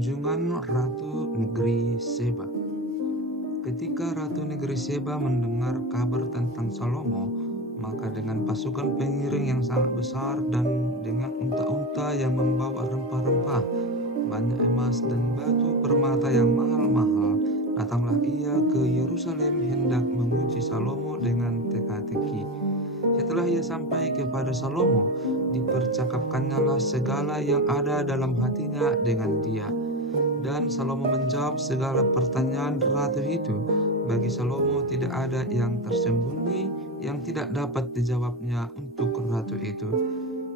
Kunjungan Ratu Negeri Seba. Ketika Ratu Negeri Seba mendengar kabar tentang Salomo, maka dengan pasukan pengiring yang sangat besar dan dengan unta-unta yang membawa rempah-rempah, banyak emas dan batu permata yang mahal-mahal, datanglah ia ke Yerusalem hendak memuji Salomo dengan teka-teki. Setelah ia sampai kepada Salomo, dipercakapkannyalah segala yang ada dalam hatinya dengan dia. Dan Salomo menjawab segala pertanyaan ratu itu. Bagi Salomo tidak ada yang tersembunyi yang tidak dapat dijawabnya untuk ratu itu.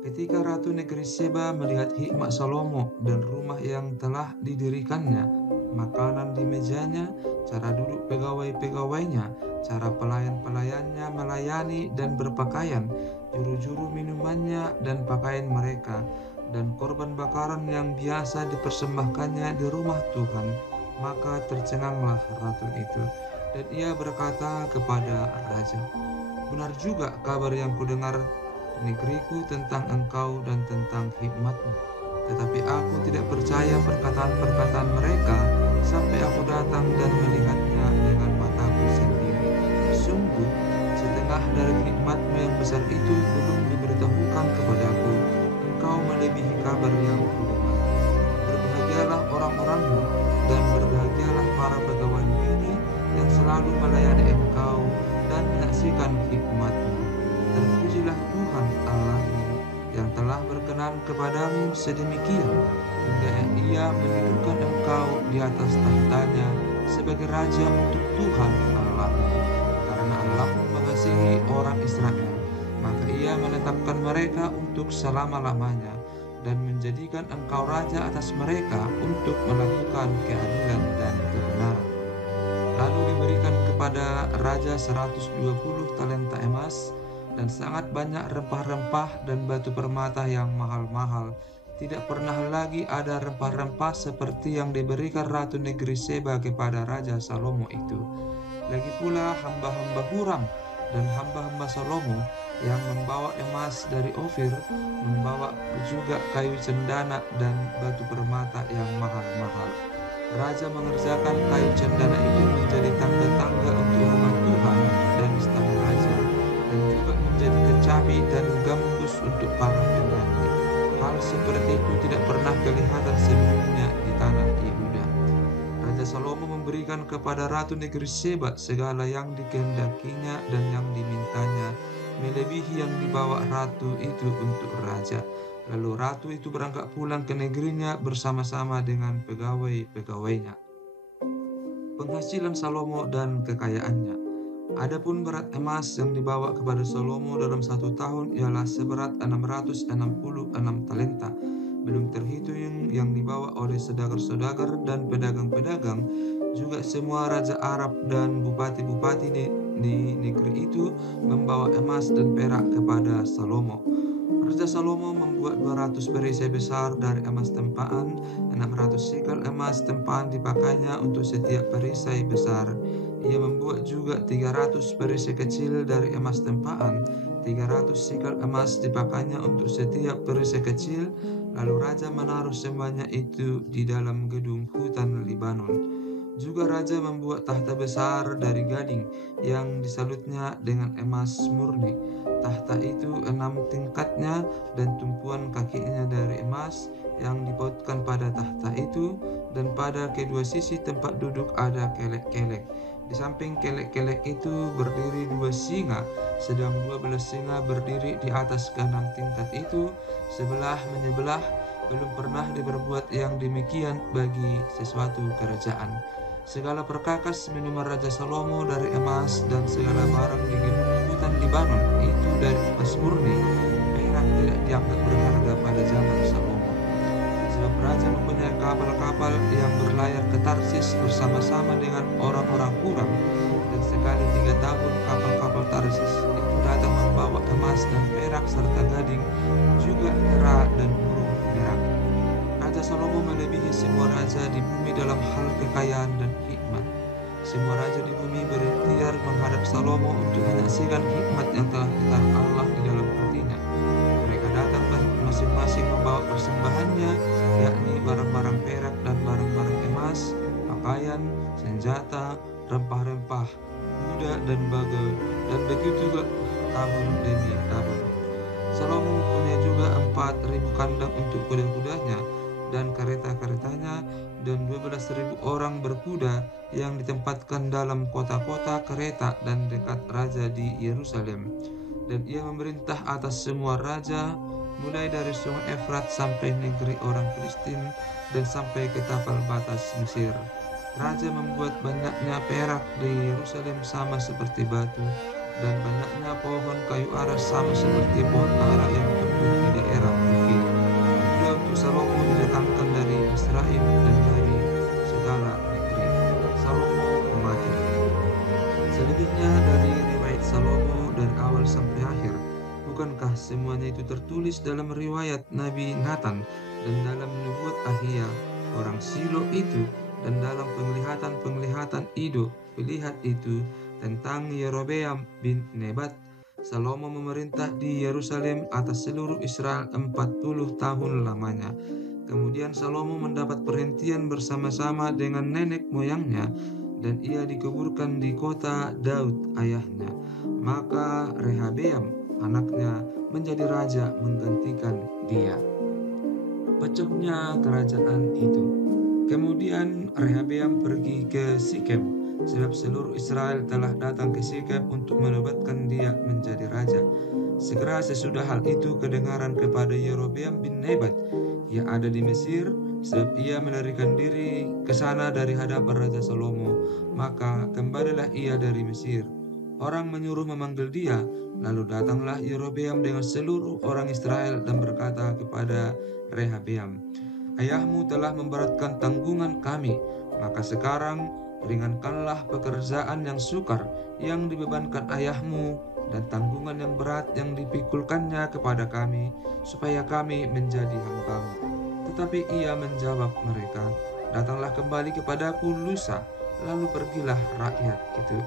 Ketika Ratu Negeri Seba melihat hikmat Salomo dan rumah yang telah didirikannya, makanan di mejanya, cara duduk pegawai-pegawainya, cara pelayan-pelayannya melayani dan berpakaian, juru-juru minumannya dan pakaian mereka, dan korban bakaran yang biasa dipersembahkannya di rumah Tuhan, maka tercenganglah ratu itu. Dan ia berkata kepada raja, "Benar juga kabar yang kudengar di negeriku tentang engkau dan tentang hikmatmu. Tetapi aku tidak percaya perkataan-perkataan mereka sampai aku datang dan melihatnya dengan mataku sendiri. Sungguh, setengah dari hikmatmu yang besar itu belum diberitahukan kepadaku. Engkau melebihi kabar yang kudengar. Berbahagialah orang-orangmu dan berbahagialah para pegawaimu ini yang selalu melayani engkau dan menyaksikan hikmatmu. Terpujilah Tuhan Allahmu yang telah berkenan kepadamu sedemikian hingga ia menundukkan engkau di atas tahtanya sebagai raja untuk Tuhan Allahmu. Karena Allahmu mengasihi orang Israel, maka ia menetapkan mereka untuk selama-lamanya dan menjadikan engkau raja atas mereka untuk melakukan keadilan dan kebenaran." Lalu diberikan kepada raja 120 talenta emas dan sangat banyak rempah-rempah dan batu permata yang mahal-mahal. Tidak pernah lagi ada rempah-rempah seperti yang diberikan Ratu Negeri Seba kepada Raja Salomo itu. Lagi pula hamba-hamba Huram dan hamba-hamba Salomo yang membawa emas dari Ofir, membawa juga kayu cendana dan batu permata yang mahal-mahal. Raja mengerjakan kayu cendana itu menjadi tangga-tangga untuk rumah Tuhan dan istana raja, dan juga menjadi kecapi dan gambus untuk para penyanyi. Hal seperti itu tidak pernah kelihatan sebelumnya di tanah Yehuda. Raja Salomo memberikan kepada Ratu Negeri Seba segala yang dikehendakinya dan yang dimintanya, melebihi yang dibawa ratu itu untuk raja. Lalu ratu itu berangkat pulang ke negerinya bersama-sama dengan pegawai-pegawainya. Penghasilan Salomo dan kekayaannya. Adapun berat emas yang dibawa kepada Salomo dalam 1 tahun ialah seberat 666 talenta, belum terhitung yang dibawa oleh saudagar-saudagar dan pedagang-pedagang, juga semua raja Arab dan bupati-bupati di negeri itu membawa emas dan perak kepada Salomo. Raja Salomo membuat 200 perisai besar dari emas tempaan, 600 sikal emas tempaan dipakainya untuk setiap perisai besar. Ia membuat juga 300 perisai kecil dari emas tempaan, 300 sikal emas dipakainya untuk setiap perisai kecil. Lalu raja menaruh semuanya itu di dalam gedung hutan Libanon. Juga raja membuat tahta besar dari gading yang disalutnya dengan emas murni. Tahta itu 6 tingkatnya dan tumpuan kakinya dari emas yang dipautkan pada tahta itu, dan pada kedua sisi tempat duduk ada kelek-kelek. Di samping kelek-kelek itu berdiri 2 singa, sedang 12 singa berdiri di atas ke-6 tingkat itu, sebelah menyebelah. Belum pernah diperbuat yang demikian bagi sesuatu kerajaan. Segala perkakas minuman Raja Salomo dari emas dan segala barang di gedung hutan Libanon itu dari emas murni. Perak tidak dianggap berharga pada zaman Salomo. Sebab raja mempunyai kapal-kapal yang berlayar ke Tarsis bersama-sama dengan orang-orang Huram, dan sekali 3 tahun kapal-kapal Tarsis itu datang membawa emas dan perak serta gading, juga perak dan burung merak. Raja Salomo melebihi semua raja di bumi dalam hal kekayaan dan hikmat. Semua raja di bumi berikhtiar menghadap Salomo untuk menyaksikan hikmat yang telah ditaruh Allah di dalam hatinya. Mereka datang masing-masing membawa persembahannya, yakni barang-barang perak dan barang senjata, rempah-rempah, kuda dan bagal, dan begitu tahun demi tahun. Salomo punya juga 4.000 kandang untuk kuda-kudanya dan kereta-keretanya, dan 12.000 orang berkuda yang ditempatkan dalam kota-kota kereta dan dekat raja di Yerusalem. Dan ia memerintah atas semua raja, mulai dari sungai Efrat sampai negeri orang Filistin dan sampai ke tapal batas Mesir. Raja membuat banyaknya perak di Yerusalem sama seperti batu, dan banyaknya pohon kayu ara sama seperti pohon ara yang tumbuh di daerah bukit. Kuda untuk Salomo didatangkan dari Misraim dan dari segala negeri. Salomo mati. Selebihnya dari riwayat Salomo dari awal sampai akhir, bukankah semuanya itu tertulis dalam riwayat Nabi Nathan dan dalam nubuat Ahia orang Silo itu, dan dalam penglihatan Ido pelihat itu tentang Yerobeam bin Nebat? Salomo memerintah di Yerusalem atas seluruh Israel 40 tahun lamanya. Kemudian Salomo mendapat perhentian bersama-sama dengan nenek moyangnya, dan ia dikuburkan di kota Daud ayahnya. Maka Rehabeam anaknya menjadi raja menggantikan dia. Pecahnya kerajaan itu. Kemudian Rehabeam pergi ke Sikem, sebab seluruh Israel telah datang ke Sikem untuk menobatkan dia menjadi raja. Segera sesudah hal itu kedengaran kepada Yerobeam bin Nebat, ia ada di Mesir, sebab ia melarikan diri ke sana dari hadapan Raja Salomo. Maka kembalilah ia dari Mesir. Orang menyuruh memanggil dia, lalu datanglah Yerobeam dengan seluruh orang Israel dan berkata kepada Rehabeam, ayahmu telah memberatkan tanggungan kami, maka sekarang ringankanlah pekerjaan yang sukar yang dibebankan ayahmu dan tanggungan yang berat yang dipikulkannya kepada kami, supaya kami menjadi hambamu. Tetapi ia menjawab mereka, datanglah kembali kepadaku lusa, lalu pergilah rakyat itu.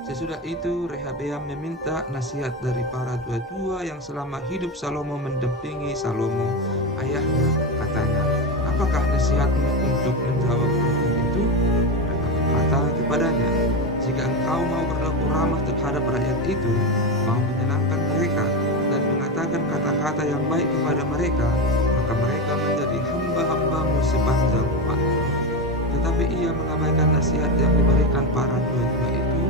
Sesudah itu Rehabeam meminta nasihat dari para tua-tua yang selama hidup Salomo mendampingi Salomo ayahnya. Katanya, apakah nasihatmu untuk menjawab rakyat itu? Mereka berkata kepadanya, jika engkau mau berlaku ramah terhadap rakyat itu, mau menyenangkan mereka, dan mengatakan kata-kata yang baik kepada mereka, maka mereka menjadi hamba-hambamu sepanjang waktu. Tetapi ia mengabaikan nasihat yang diberikan para tua-tua itu.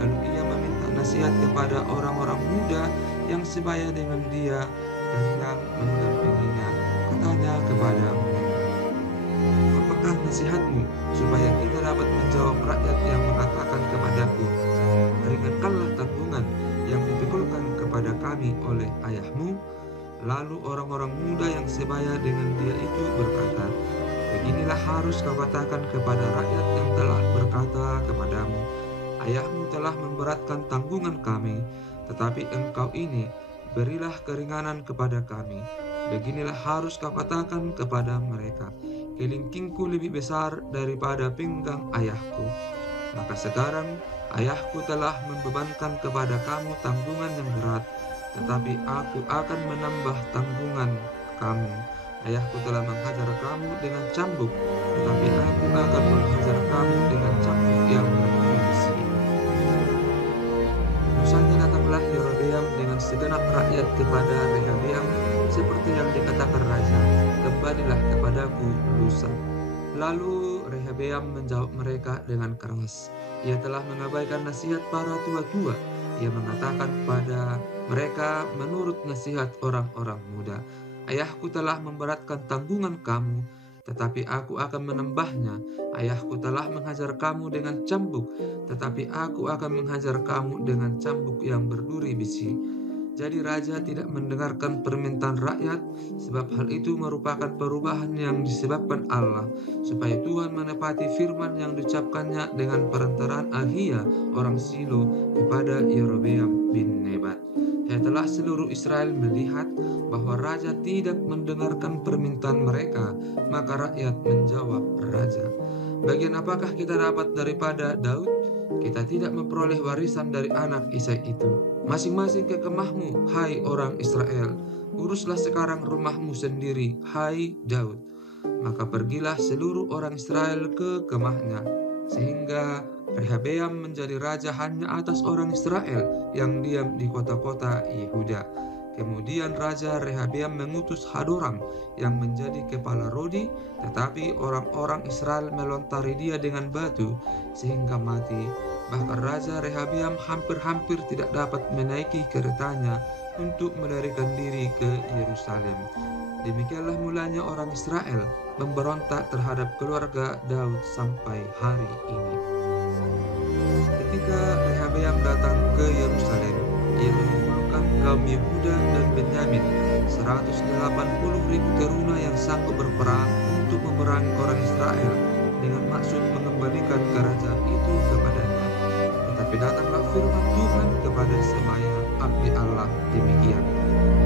Lalu ia meminta nasihat kepada orang-orang muda yang sebaya dengan dia dan yang mendampinginya. Katanya kepada mereka, apakah nasihatmu supaya kita dapat menjawab rakyat yang mengatakan kepadaku, ringankanlah tanggungan yang dipikulkan kepada kami oleh ayahmu? Lalu orang-orang muda yang sebaya dengan dia itu berkata, beginilah harus kau katakan kepada rakyat yang telah berkata kepadamu, ayahmu telah memberatkan tanggungan kami, tetapi engkau ini berilah keringanan kepada kami. Beginilah harus kau katakan kepada mereka, kelingkingku lebih besar daripada pinggang ayahku. Maka sekarang ayahku telah membebankan kepada kamu tanggungan yang berat, tetapi aku akan menambah tanggungan kamu. Ayahku telah menghajar kamu dengan cambuk, tetapi aku akan menghajar kamu dengan cambuk yang besi. Lusanya datanglah Yerobeam dengan segenap rakyat kepada Rehabeam, seperti yang dikatakan raja, kembalilah kepadaku lusa. Lalu Rehabeam menjawab mereka dengan keras. Ia telah mengabaikan nasihat para tua-tua. Ia mengatakan pada mereka menurut nasihat orang-orang muda, ayahku telah memberatkan tanggungan kamu, tetapi aku akan menambahnya. Ayahku telah menghajar kamu dengan cambuk, tetapi aku akan menghajar kamu dengan cambuk yang berduri besi. Jadi raja tidak mendengarkan permintaan rakyat, sebab hal itu merupakan perubahan yang disebabkan Allah, supaya Tuhan menepati firman yang diucapkannya dengan perantaraan Ahia orang Silo kepada Yerobeam bin Nebat. Setelah seluruh Israel melihat bahwa raja tidak mendengarkan permintaan mereka, maka rakyat menjawab raja, bagian apakah kita dapat daripada Daud? Kita tidak memperoleh warisan dari anak Isai itu. Masing-masing ke kemahmu, hai orang Israel. Uruslah sekarang rumahmu sendiri, hai Daud. Maka pergilah seluruh orang Israel ke kemahnya. sehingga Rehabeam menjadi raja hanya atas orang Israel yang diam di kota-kota Yehuda. Kemudian Raja Rehabeam mengutus Hadoram yang menjadi kepala Rodi, tetapi orang-orang Israel melontari dia dengan batu sehingga mati. Bahkan Raja Rehabeam hampir-hampir tidak dapat menaiki keretanya untuk melarikan diri ke Yerusalem. Demikianlah mulanya orang Israel memberontak terhadap keluarga Daud sampai hari ini. Ketika Rehabeam datang ke Yerusalem, ia mengumpulkan kaum Yehuda dan Benyamin, 180.000 teruna yang sanggup berperang untuk memerangi orang Israel dengan maksud mengembalikan kerajaan itu kepadanya. Tetapi datanglah firman Tuhan kepada Semaya, abdi Allah, demikian: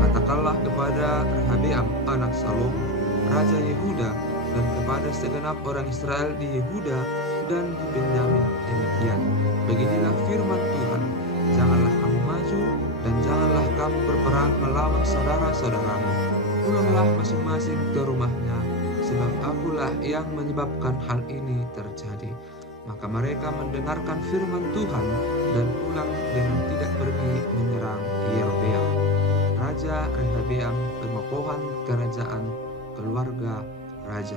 Katakanlah kepada Rehabeam anak Salomo, raja Yehuda, dan kepada segenap orang Israel di Yehuda dan di Benyamin demikian: Beginilah firman Tuhan, janganlah kamu maju dan janganlah kamu berperang melawan saudara-saudaramu. Pulanglah masing-masing ke rumahnya, sebab akulah yang menyebabkan hal ini terjadi. Maka mereka mendengarkan firman Tuhan dan pulang dengan tidak pergi menyerang Yerobeam. Raja Rehabeam, pemokohan kerajaan keluarga raja.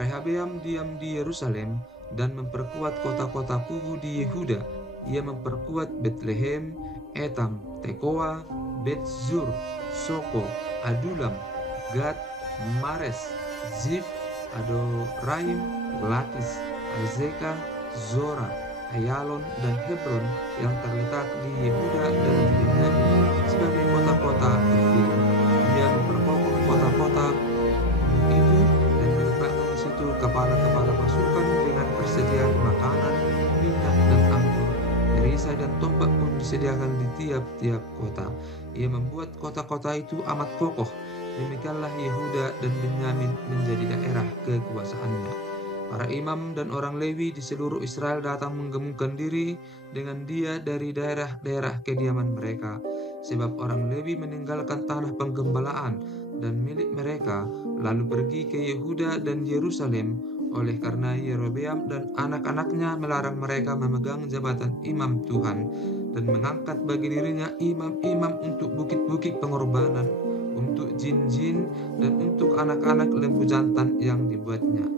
Rehabeam diam di Yerusalem dan memperkuat kota-kota kubu di Yehuda. Ia memperkuat Betlehem, Etam, Tekoa, Bet-Zur, Soko, Adulam, Gad, Mares, Zif, Adoraim, Lakis, Azeka, Zora, Ayalon, dan Hebron yang terletak di Yehuda dan di Benyamin sebagai kota-kota kecil. Dia memperkokoh kota-kota itu dan menempatkan di situ kepala-kepala pasukan dengan persediaan makanan, minyak, dan anggur. Perisai dan tombak pun disediakan di tiap-tiap kota. Ia membuat kota-kota itu amat kokoh. Demikianlah Yehuda dan Benyamin menjadi daerah kekuasaannya. Para imam dan orang Lewi di seluruh Israel datang menggemungkan diri dengan dia dari daerah-daerah kediaman mereka, sebab orang Lewi meninggalkan tanah penggembalaan dan milik mereka, lalu pergi ke Yehuda dan Yerusalem. Oleh karena Yerobeam dan anak-anaknya melarang mereka memegang jabatan imam Tuhan dan mengangkat bagi dirinya imam-imam untuk bukit-bukit pengorbanan, untuk jin-jin, dan untuk anak-anak lembu jantan yang dibuatnya.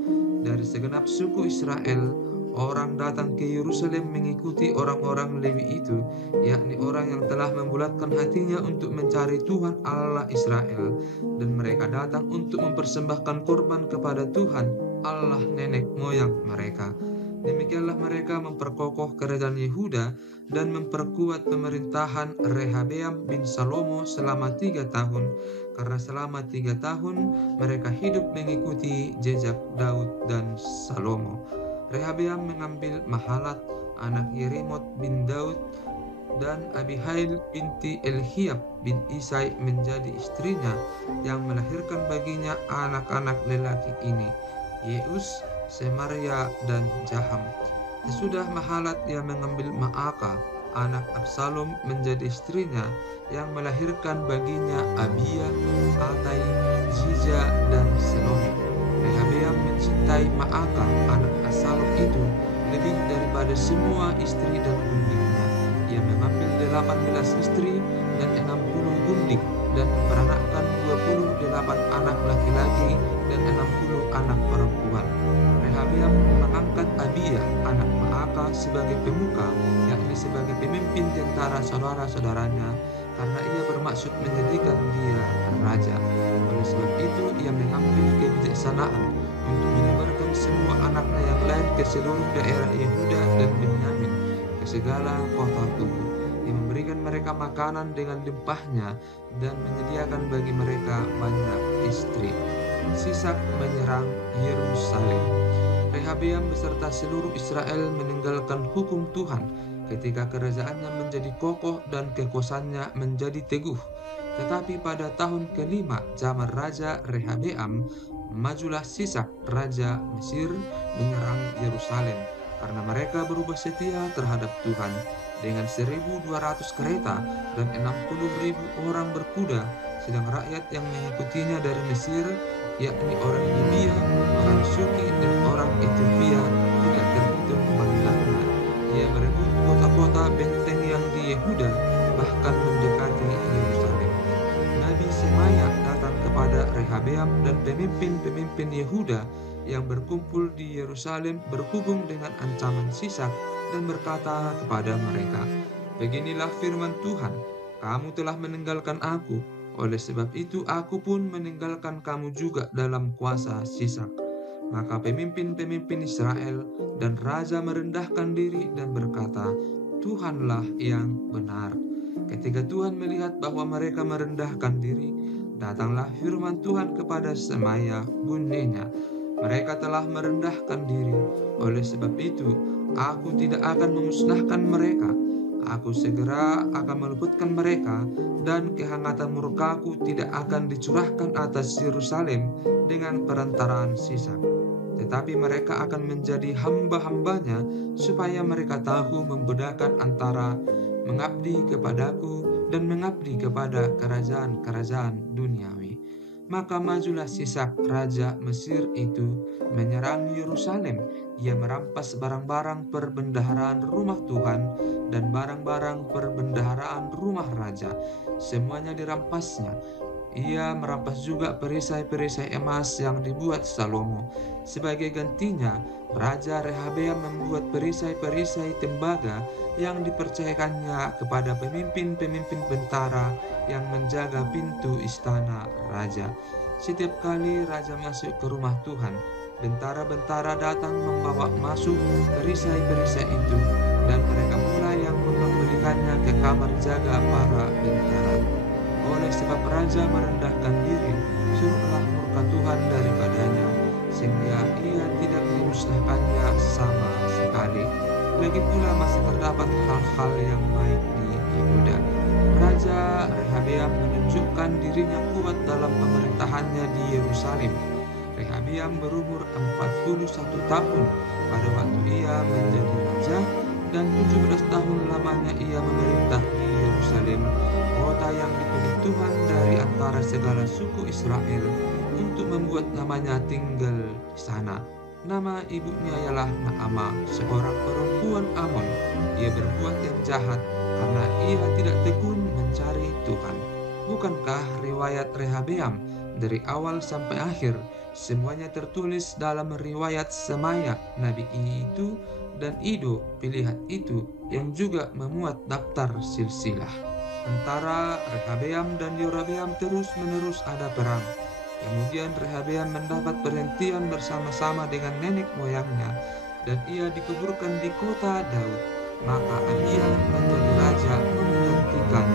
Dari segenap suku Israel, orang datang ke Yerusalem mengikuti orang-orang Lewi itu, yakni orang yang telah membulatkan hatinya untuk mencari Tuhan Allah Israel, dan mereka datang untuk mempersembahkan korban kepada Tuhan Allah nenek moyang mereka. Demikianlah mereka memperkokoh kerajaan Yehuda dan memperkuat pemerintahan Rehabeam bin Salomo selama 3 tahun, karena selama 3 tahun mereka hidup mengikuti jejak Daud dan Salomo. Rehabeam mengambil Mahalat, anak Yerimot bin Daud, dan Abihail binti Elhiab bin Isai menjadi istrinya, yang melahirkan baginya anak-anak lelaki ini: Yeus, Semaria, dan Jaham. Sesudah Mahalat ia mengambil Maaka, anak Absalom, menjadi istrinya, yang melahirkan baginya Abia, Atai, Zija, dan Selomit. Rehabeam mencintai Maaka, anak Absalom itu, lebih daripada semua istri dan gundiknya. Ia mengambil 18 istri dan 60 gundik, dan memperanakkan 28 anak laki-laki dan 60 anak perempuan. Rehabeam mengangkat Abia, anak Maaka, sebagai pemuka, yakni sebagai pemimpin di antara saudara-saudaranya, karena ia bermaksud menjadikan dia raja. Oleh sebab itu, ia mengambil kebijaksanaan untuk menyebarkan semua anaknya yang lain ke seluruh daerah Yehuda dan Benyamin, ke segala kota kubu. Ia memberikan mereka makanan dengan limpahnya dan menyediakan bagi mereka banyak istri. Sisak menyerang Yerusalem. Rehabeam beserta seluruh Israel meninggalkan hukum Tuhan ketika kerajaannya menjadi kokoh dan kekuasaannya menjadi teguh. Tetapi pada tahun kelima zaman Raja Rehabeam, majulah Sisak, Raja Mesir, menyerang Yerusalem, karena mereka berubah setia terhadap Tuhan. Dengan 1.200 kereta dan 60.000 orang berkuda, sedang rakyat yang mengikutinya dari Mesir, yakni orang Libya, orang Suki, dan orang Ethiopia, tidak terhitung kota benteng yang di Yehuda, bahkan mendekati Yerusalem. Nabi Semaya datang kepada Rehabeam dan pemimpin-pemimpin Yehuda yang berkumpul di Yerusalem berhubung dengan ancaman Sisak dan berkata kepada mereka, "Beginilah firman Tuhan, kamu telah meninggalkan aku, oleh sebab itu aku pun meninggalkan kamu juga dalam kuasa Sisak." Maka pemimpin-pemimpin Israel dan raja merendahkan diri dan berkata, "Tuhanlah yang benar." Ketika Tuhan melihat bahwa mereka merendahkan diri, datanglah firman Tuhan kepada Semaya bundenya, "Mereka telah merendahkan diri, oleh sebab itu aku tidak akan memusnahkan mereka. Aku segera akan meluputkan mereka, dan kehangatan murkaku tidak akan dicurahkan atas Yerusalem dengan perantaraan Sisak. Tetapi mereka akan menjadi hamba-hambanya, supaya mereka tahu membedakan antara mengabdi kepadaku dan mengabdi kepada kerajaan-kerajaan duniawi." Maka majulah Sisak raja Mesir itu menyerang Yerusalem. Ia merampas barang-barang perbendaharaan rumah Tuhan dan barang-barang perbendaharaan rumah raja. Semuanya dirampasnya. Ia merampas juga perisai-perisai emas yang dibuat Salomo. Sebagai gantinya, Raja Rehabeam membuat perisai-perisai tembaga yang dipercayakannya kepada pemimpin-pemimpin bentara yang menjaga pintu istana raja. Setiap kali raja masuk ke rumah Tuhan, bentara-bentara datang membawa masuk perisai-perisai itu, dan mereka mulai yang mengembalikannya ke kamar jaga para bentara. Oleh sebab raja merendahkan diri, surutlah murka Tuhan daripadanya, sehingga ia tidak memusnahkannya sama sekali. Lagi pula masih terdapat hal-hal yang baik di Yehuda. Raja Rehabeam menunjukkan dirinya kuat dalam pemerintahannya di Yerusalem. Rehabeam berumur 41 tahun pada waktu ia menjadi raja, dan 17 tahun lamanya ia memerintah di Yerusalem, kota yang dipilih Tuhan dari antara segala suku Israel untuk membuat namanya tinggal di sana. Nama ibunya ialah Naamah, seorang perempuan Amon. Ia berbuat yang jahat karena ia tidak tekun mencari Tuhan. Bukankah riwayat Rehabeam dari awal sampai akhir semuanya tertulis dalam riwayat Semaya Nabi itu dan Ido pilihan itu, yang juga memuat daftar silsilah. Antara Rehabeam dan Yerobeam terus-menerus ada perang. Kemudian Rehabeam mendapat perhentian bersama-sama dengan nenek moyangnya, dan ia dikuburkan di kota Daud. Maka Abia menjadi raja menggantikan